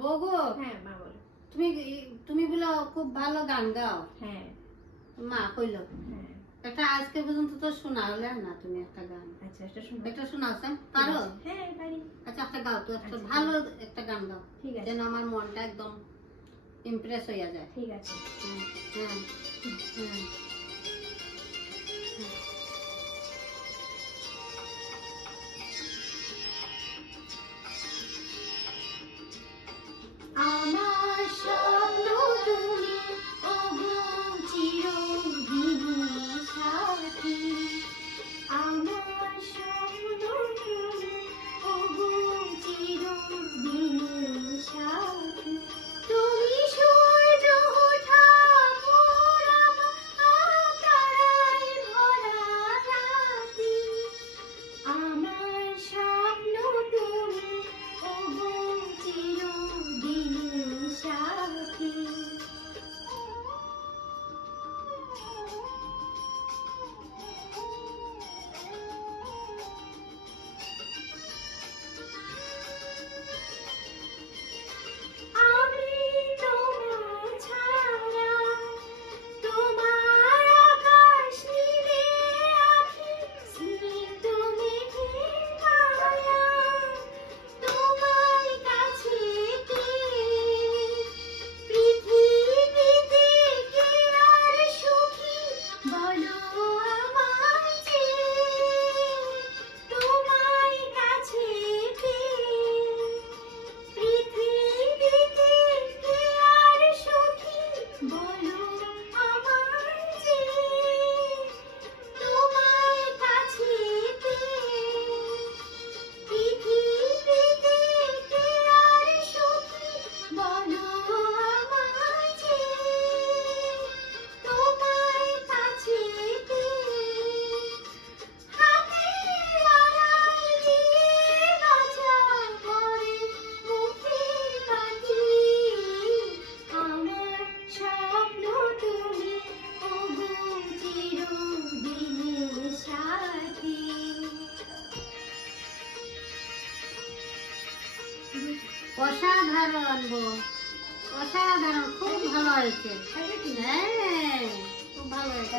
বগো। হ্যাঁ মা বলো। তুমি তুমি বলে খুব ভালো গান গাও। হ্যাঁ মা কইলো। হ্যাঁ। একটা আজকে পর্যন্ত তো শোনা হলে না তুমি একটা গান। আচ্ছা এটা শুনো। একটা শোনাছেন পারো? হ্যাঁ পারি। আচ্ছা একটা গাও তো, একটা আচ্ছা, ভালো একটা গান গাও, ঠিক আছে। যেন আমার মনটা একদম ইমপ্রেস হয়ে যায়। ঠিক আছে। হ্যাঁ হ্যাঁ। আমার স্বপ্ন তুমি ওগো চিরদিনী সাথী, আমার স্বপ্ন তুমি ওগো চিরদিনী সাথী, তুমি সূর্য ঠাকুর আমার তারায় ভরা রাতি, আমার স্বপ্ন তুমি ওগো চিরদিনী সাথী। আমি তোমার ছাড়া, তোমার আকাশ নীলে আঁখি স্নিগ্ধ মেঘের মায়া, তোমার কাছে পেয়ে পৃথিবীতে কে আর সুখী বলো আমায় চেয়ে, তোমার কাছে পেয়ে পৃথিবীতে কে আর সুখী বলো আমায় চেয়ে, তোমার কাছে পেয়ে পৃথিবীতে কে আর সুখী বলো আমায় চেয়ে, তোমার কাছে পেয়ে হাতের আড়াল দিয়ে বাঁচা করে মুখের বাতি, আমার স্বপ্ন তুমি ওগো চিরদিনী সাথী। অসাধারণ গো, অসাধারণ, খুব ভালো হয়েছে। হ্যাঁ খুব ভালো হয়েছে।